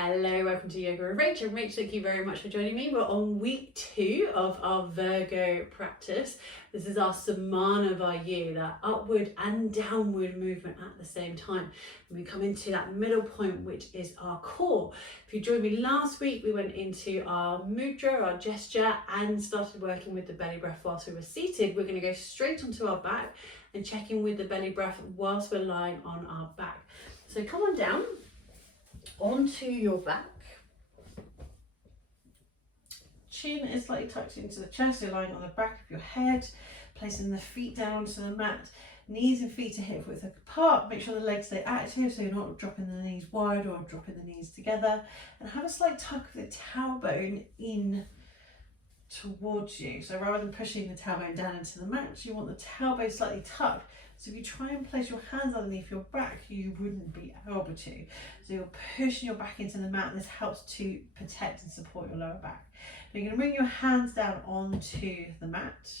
Hello, welcome to Yoga with Rach. And Rach, thank you very much for joining me. We're on week 2 of our Virgo practice. This is our Samada Vayu, that upward and downward movement at the same time. And we come into that middle point, which is our core. If you joined me last week, we went into our mudra, our gesture, and started working with the belly breath whilst we were seated. We're going to go straight onto our back and check in with the belly breath whilst we're lying on our back. So come on down onto your back. Chin is slightly tucked into the chest. You're lying on the back of your head, placing the feet down onto the mat. Knees and feet are hip width apart. Make sure the legs stay active so you're not dropping the knees wide or dropping the knees together. And have a slight tuck of the tailbone in towards you. So rather than pushing the tailbone down into the mat, you want the tailbone slightly tucked. So if you try and place your hands underneath your back, you wouldn't be able to. So you're pushing your back into the mat, and this helps to protect and support your lower back. Now you're going to bring your hands down onto the mat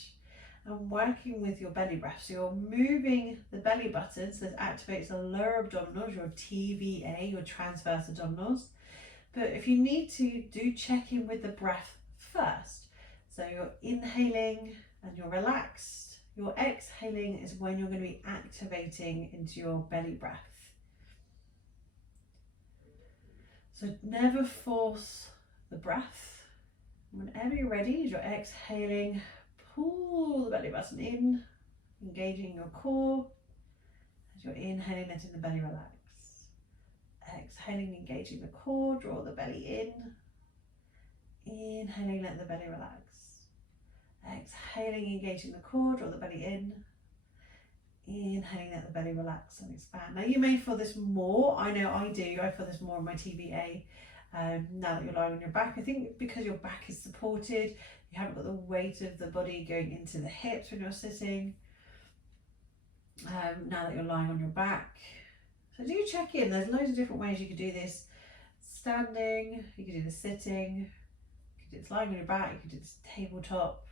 and working with your belly breath. So you're moving the belly button, so this activates the lower abdominals, your TVA, your transverse abdominals. But if you need to, do check in with the breath first. So you're inhaling and you're relaxed. Your exhaling is when you're going to be activating into your belly breath. So never force the breath. Whenever you're ready, as you're exhaling, pull the belly button in, engaging your core. As you're inhaling, letting the belly relax. Exhaling, engaging the core, draw the belly in. Inhaling, let the belly relax. Exhaling, engaging the core, draw the belly in. Inhaling, let the belly relax and expand. Now you may feel this more, I know I do, I feel this more in my TVA now that you're lying on your back. I think because your back is supported, you haven't got the weight of the body going into the hips when you're sitting, now that you're lying on your back. So do check in, there's loads of different ways you could do this. Standing, you could do this sitting, you could do this lying on your back, you could do this tabletop.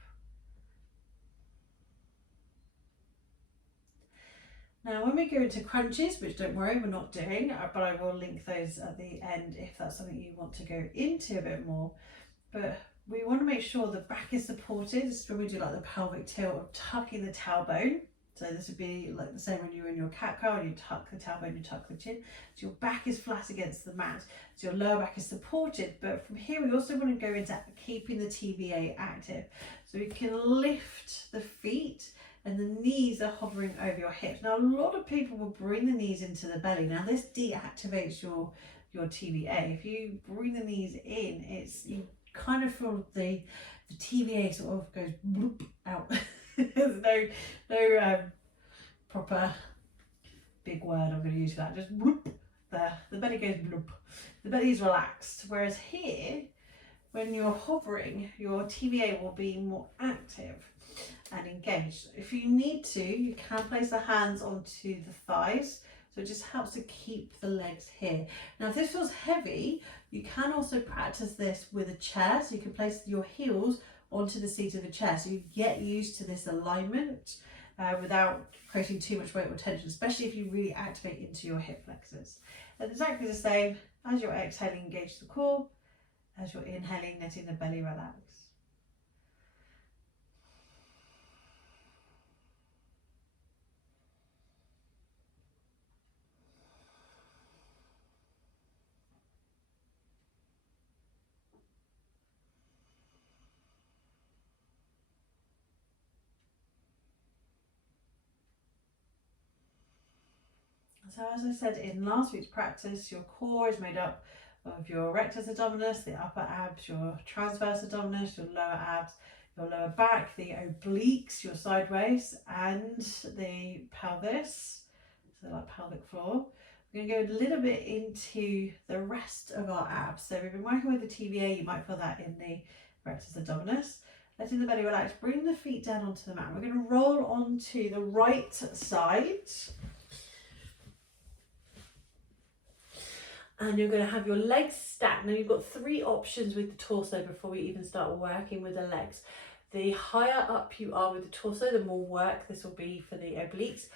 Now when we go into crunches, which don't worry, we're not doing, but I will link those at the end if that's something you want to go into a bit more. But we want to make sure the back is supported. This is when we do like the pelvic tilt of tucking the tailbone. So this would be like the same when you're in your cat cow and you tuck the tailbone, you tuck the chin. So your back is flat against the mat. So your lower back is supported. But from here, we also want to go into keeping the TVA active. So we can lift the feet and the knees are hovering over your hips. Now, a lot of people will bring the knees into the belly. Now, this deactivates your TVA. If you bring the knees in, you kind of feel the TVA sort of goes bloop out. There's no proper big word I'm going to use for that. Just bloop there. The belly goes bloop. The belly is relaxed. Whereas here, when you're hovering, your TVA will be more active and engaged. If you need to, you can place the hands onto the thighs, so it just helps to keep the legs here. Now if this feels heavy, you can also practice this with a chair, so you can place your heels onto the seat of the chair, so you get used to this alignment without creating too much weight or tension, especially if you really activate into your hip flexors. And exactly the same, as you're exhaling, engage the core, as you're inhaling, letting the belly relax. So as I said in last week's practice, your core is made up of your rectus abdominis, the upper abs, your transverse abdominis, your lower abs, your lower back, the obliques, your sideways, and the pelvis, so like pelvic floor. We're going to go a little bit into the rest of our abs. So we've been working with the TVA, you might feel that in the rectus abdominis. Letting the belly relax, bring the feet down onto the mat. We're going to roll onto the right side. And you're going to have your legs stacked. Now you've got 3 options with the torso before we even start working with the legs. The higher up you are with the torso, the more work this will be for the obliques.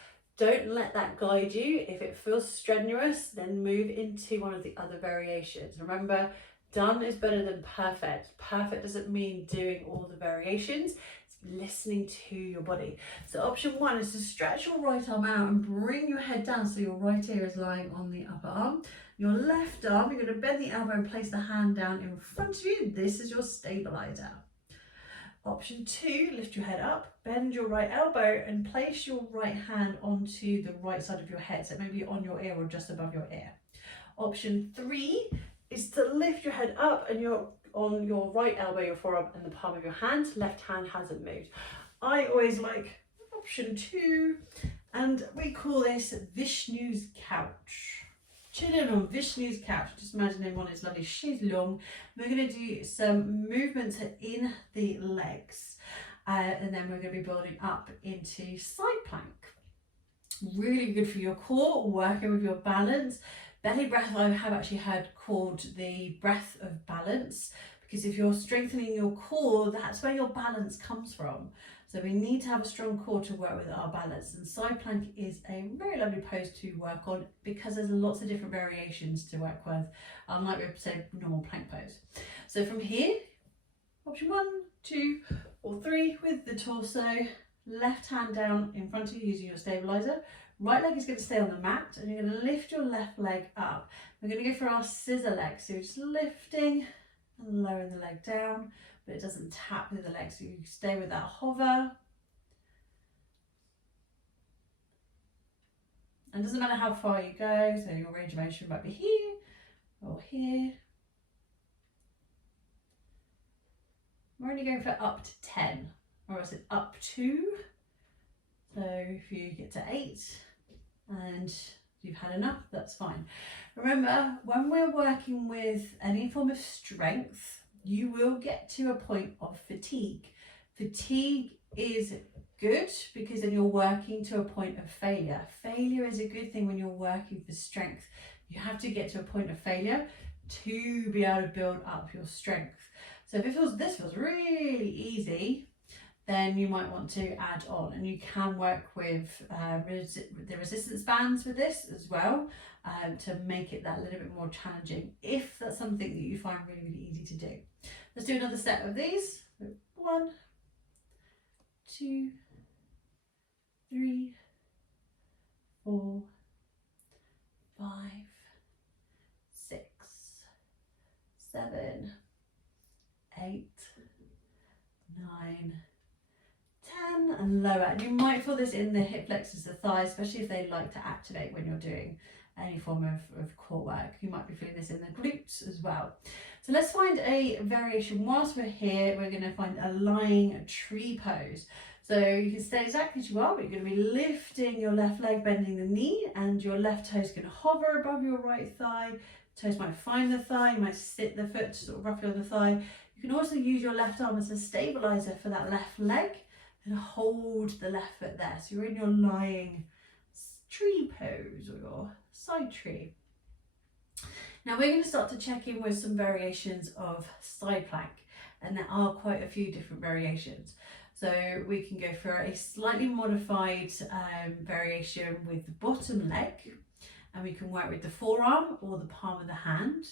Don't let that guide you. If it feels strenuous, then move into one of the other variations. Remember, done is better than perfect. Perfect doesn't mean doing all the variations. It's listening to your body. So option 1 is to stretch your right arm out and bring your head down so your right ear is lying on the upper arm. Your left arm, you're going to bend the elbow and place the hand down in front of you. This is your stabilizer. Option 2, lift your head up, bend your right elbow and place your right hand onto the right side of your head. So maybe on your ear or just above your ear. Option 3 is to lift your head up and you're on your right elbow, your forearm and the palm of your hand. Left hand hasn't moved. I always like option 2 and we call this Vishnu's couch. Chilling on Vishnu's couch. Just imagine him on his lovely chaise longue. We're going to do some movements in the legs and then we're going to be building up into side plank. Really good for your core, working with your balance. Belly breath I have actually heard called the breath of balance, because if you're strengthening your core, that's where your balance comes from. So we need to have a strong core to work with our balance, and side plank is a very lovely pose to work on because there's lots of different variations to work with, unlike we say normal plank pose. So from here, option 1, 2 or 3 with the torso, left hand down in front of you using your stabilizer. Right leg is going to stay on the mat and you're going to lift your left leg up. We're going to go for our scissor leg, so you're just lifting and lowering the leg down, but it doesn't tap with the leg, so you stay with that hover. And it doesn't matter how far you go, so your range of motion might be here or here. We're only going for up to 10, or is it up to? So if you get to 8 and you've had enough, that's fine. Remember, when we're working with any form of strength, you will get to a point of fatigue. Fatigue is good because then you're working to a point of failure. Failure is a good thing when you're working for strength. You have to get to a point of failure to be able to build up your strength. So if this feels really easy, then you might want to add on, and you can work with the resistance bands with this as well to make it that little bit more challenging if that's something that you find really, really easy to do. Let's do another set of these. 1, 2, 3, 4, 5, 6, 7, 8, 9, 10 and lower. And you might feel this in the hip flexors, the thighs, especially if they like to activate when you're doing any form of core work. You might be feeling this in the glutes as well. So let's find a variation. Whilst we're here, we're going to find a lying tree pose. So you can stay exactly as you are, but you're going to be lifting your left leg, bending the knee, and your left toe is going to hover above your right thigh. Toes might find the thigh, you might sit the foot sort of roughly on the thigh. You can also use your left arm as a stabilizer for that left leg and hold the left foot there. So you're in your lying tree pose or your side tree. Now we're going to start to check in with some variations of side plank, and there are quite a few different variations. So we can go for a slightly modified variation with the bottom leg, and we can work with the forearm or the palm of the hand.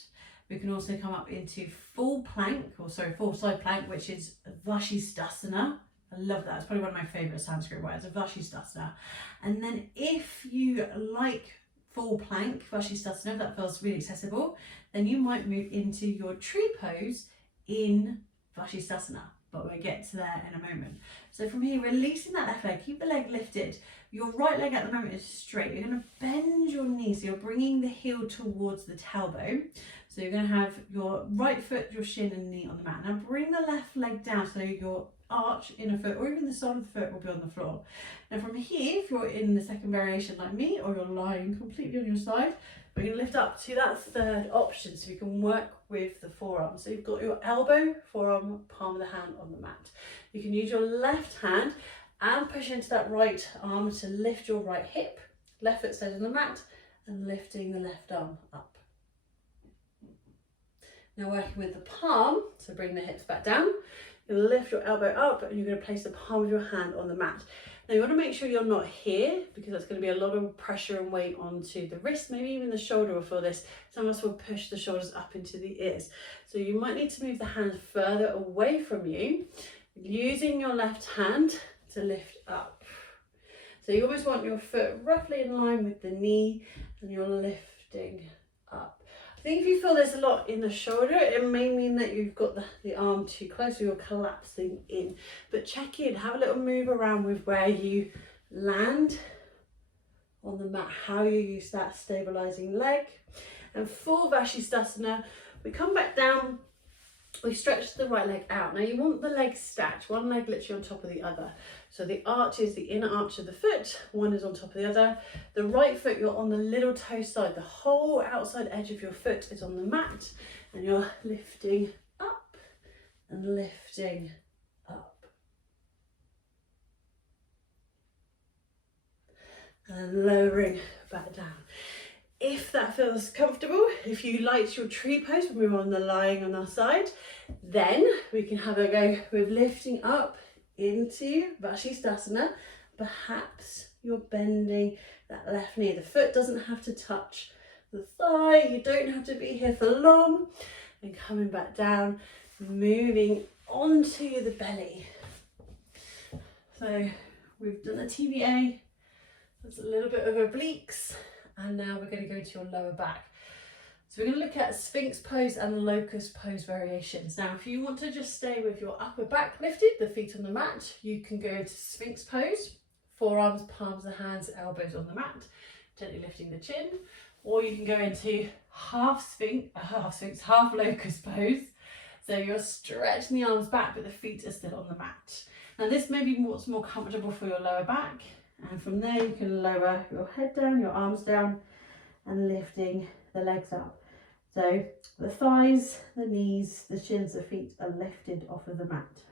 We can also come up into full side plank, which is Vashisthasana. I love that. It's probably one of my favourite Sanskrit words, Vashisthasana. And then if you like full plank, Vashisthasana, that feels really accessible, then you might move into your tree pose in Vashisthasana. But we'll get to that in a moment. So from here, releasing that left leg, keep the leg lifted. Your right leg at the moment is straight. You're going to bend your knee, so you're bringing the heel towards the tailbone. So you're going to have your right foot, your shin and knee on the mat. Now bring the left leg down so your arch, inner foot, or even the sole of the foot will be on the floor. Now from here, if you're in the second variation like me, or you're lying completely on your side, we're going to lift up to that third option so we can work with the forearm. So you've got your elbow, forearm, palm of the hand on the mat. You can use your left hand and push into that right arm to lift your right hip. Left foot stays on the mat and lifting the left arm up. Now working with the palm, so bring the hips back down. You'll lift your elbow up and you're going to place the palm of your hand on the mat. Now you want to make sure you're not here, because that's going to be a lot of pressure and weight onto the wrist, maybe even the shoulder will feel this. Some of us will push the shoulders up into the ears. So you might need to move the hand further away from you, using your left hand to lift up. So you almost want your foot roughly in line with the knee, and you're lifting up. I think if you feel there's a lot in the shoulder, it may mean that you've got the arm too close, or you're collapsing in. But check in, have a little move around with where you land on the mat, how you use that stabilizing leg. And for Vashisthasana, we come back down, we stretch the right leg out. Now you want the legs stacked, one leg literally on top of the other. So the arch is the inner arch of the foot, one is on top of the other. The right foot, you're on the little toe side. The whole outside edge of your foot is on the mat, and you're lifting up and lifting up. And lowering back down. If that feels comfortable, if you liked your tree pose when we were on the lying on our side, then we can have a go with lifting up into Vashisthasana. Perhaps you're bending that left knee. The foot doesn't have to touch the thigh. You don't have to be here for long. And coming back down, moving onto the belly. So we've done a TVA. There's a little bit of obliques. And now we're going to go to your lower back. So we're going to look at Sphinx pose and Locus pose variations. Now, if you want to just stay with your upper back lifted, the feet on the mat, you can go into Sphinx pose, forearms, palms of the hands, elbows on the mat, gently lifting the chin. Or you can go into half Locus pose. So you're stretching the arms back, but the feet are still on the mat. Now this may be what's more comfortable for your lower back. And from there you can lower your head down, your arms down, and lifting the legs up. So the thighs, the knees, the shins, the feet are lifted off of the mat.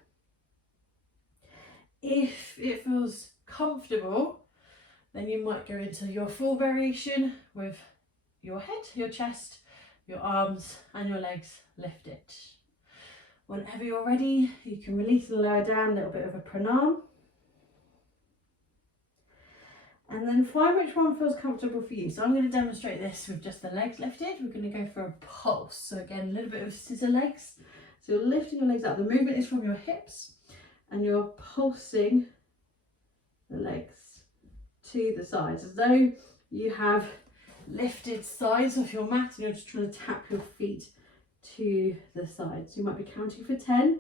If it feels comfortable, then you might go into your full variation with your head, your chest, your arms and your legs lifted. Whenever you're ready, you can release and lower down, a little bit of a pranam. And then find which one feels comfortable for you. So I'm going to demonstrate this with just the legs lifted. We're going to go for a pulse. So again, a little bit of scissor legs. So you're lifting your legs up. The movement is from your hips and you're pulsing the legs to the sides as though you have lifted sides of your mat and you're just trying to tap your feet to the sides. So you might be counting for 10 and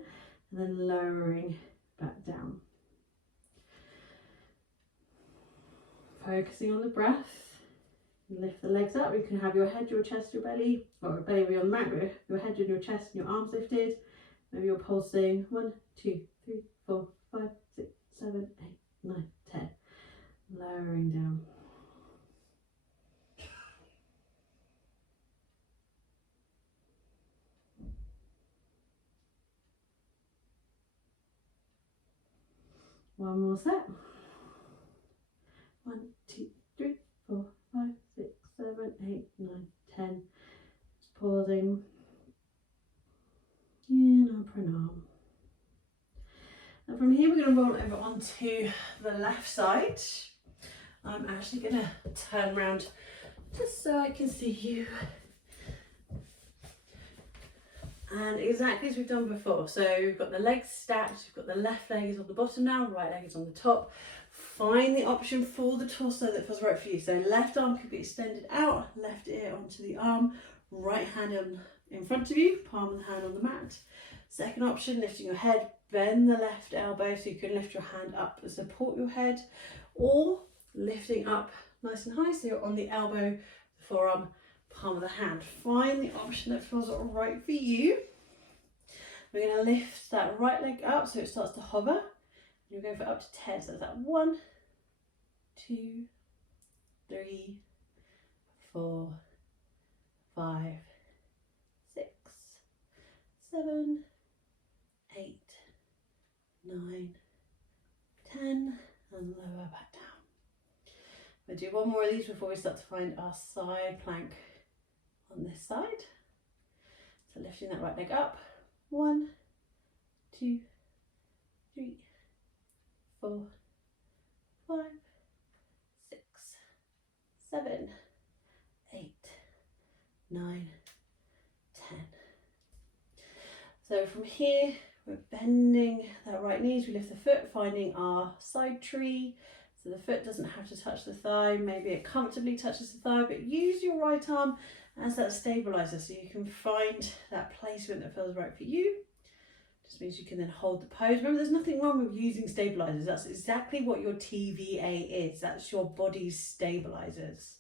then lowering back down. Focusing on the breath, you lift the legs up. You can have your head, your chest, your belly, or belly will be on the mat, your head and your chest and your arms lifted. Maybe you're pulsing 1, 2, 3, 4, 5, 6, 7, 8, 9, 10. Lowering down. One more set. 1, 2, 3, 4, 5, 6, 7, 8, 9, 10. Just pausing. In our pranam. And from here we're going to roll over onto the left side. I'm actually going to turn around just so I can see you. And exactly as we've done before. So we've got the legs stacked, we've got the left leg is on the bottom now, right leg is on the top. Find the option for the torso that feels right for you. So left arm could be extended out, left ear onto the arm, right hand in front of you, palm of the hand on the mat. Second option, lifting your head, bend the left elbow so you can lift your hand up to support your head, or lifting up nice and high so you're on the elbow, the forearm, palm of the hand. Find the option that feels right for you. We're going to lift that right leg up so it starts to hover. You'll go for up to 10. So that's 1, 2, 3, 4, 5, 6, 7, 8, 9, 10, and lower back down. We'll do one more of these before we start to find our side plank on this side. So lifting that right leg up. 1, 2, 3, 4, 5, 6, 7, 8, 9, 10. So from here, we're bending that right knee as we lift the foot, finding our side tree. So the foot doesn't have to touch the thigh, maybe it comfortably touches the thigh, but use your right arm as that stabilizer so you can find that placement that feels right for you. Just means you can then hold the pose. Remember, there's nothing wrong with using stabilizers. That's exactly what your TVA is. That's your body's stabilizers.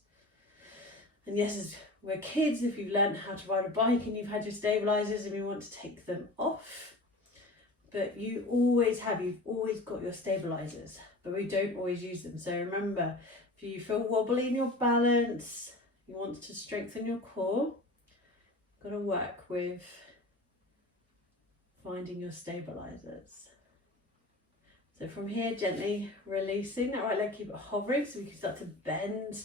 And yes, as we're kids, if you've learned how to ride a bike and you've had your stabilizers and you want to take them off, but you've always got your stabilizers, but we don't always use them. So remember, if you feel wobbly in your balance, you want to strengthen your core, you've got to work with finding your stabilizers. So from here, gently releasing that right leg, keep it hovering so we can start to bend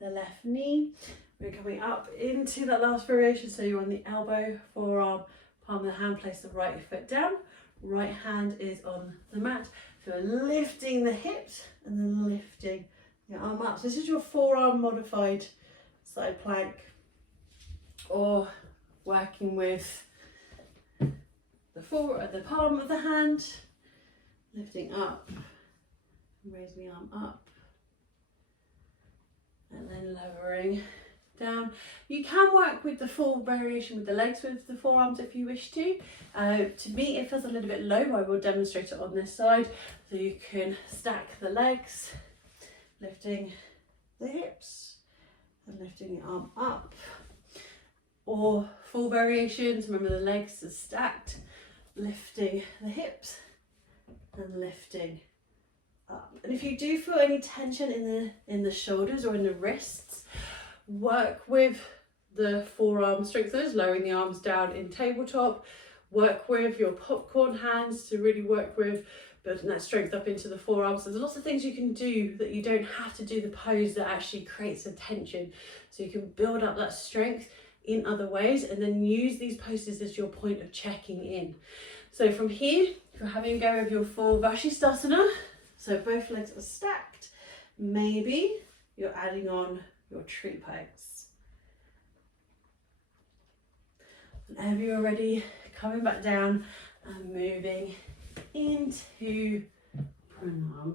the left knee. We're coming up into that last variation. So you're on the elbow, forearm, palm of the hand, place the right foot down. Right hand is on the mat. So we're lifting the hips and then lifting the arm up. So this is your forearm modified side plank, or working with the palm of the hand, lifting up, and raising the arm up, and then lowering down. You can work with the full variation with the legs with the forearms if you wish to. To me, it feels a little bit low. I will demonstrate it on this side. So you can stack the legs, lifting the hips and lifting the arm up. Or full variations, remember the legs are stacked, lifting the hips and lifting up. And if you do feel any tension in the shoulders or in the wrists, work with the forearm strengtheners, lowering the arms down in tabletop. Work with your popcorn hands to really work with building that strength up into the forearms. So there's lots of things you can do that you don't have to do the pose that actually creates a tension. So you can build up that strength in other ways and then use these poses as your point of checking in. So from here, if you're having a go with your full Vashisthasana, so both legs are stacked, maybe you're adding on your tree pose. Whenever you're ready, coming back down and moving into pranam.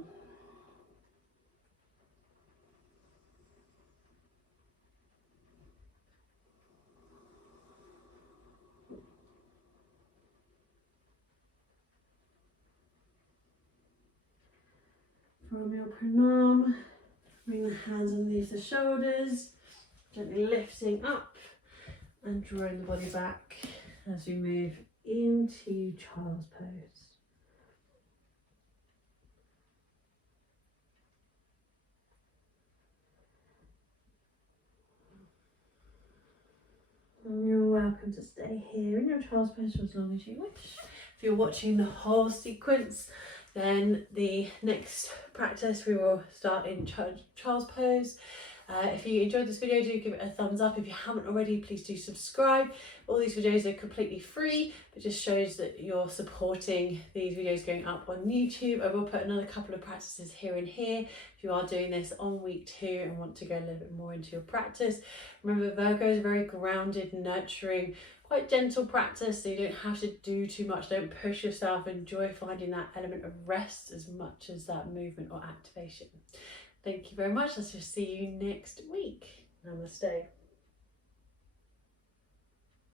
From your pranam, bring the hands underneath the shoulders, gently lifting up and drawing the body back as we move into child's pose. And you're welcome to stay here in your child's pose for as long as you wish. If you're watching the whole sequence, then the next practice we will start in child's pose. If you enjoyed this video, do give it a thumbs up. If you haven't already, please do subscribe. All these videos are completely free. It just shows that you're supporting these videos going up on YouTube. I will put another couple of practices here and here if you are doing this on week 2 and want to go a little bit more into your practice. Remember, Virgo is a very grounded, nurturing, quite gentle practice, so you don't have to do too much. Don't push yourself. Enjoy finding that element of rest as much as that movement or activation. Thank you very much. Let's just see you next week. Namaste.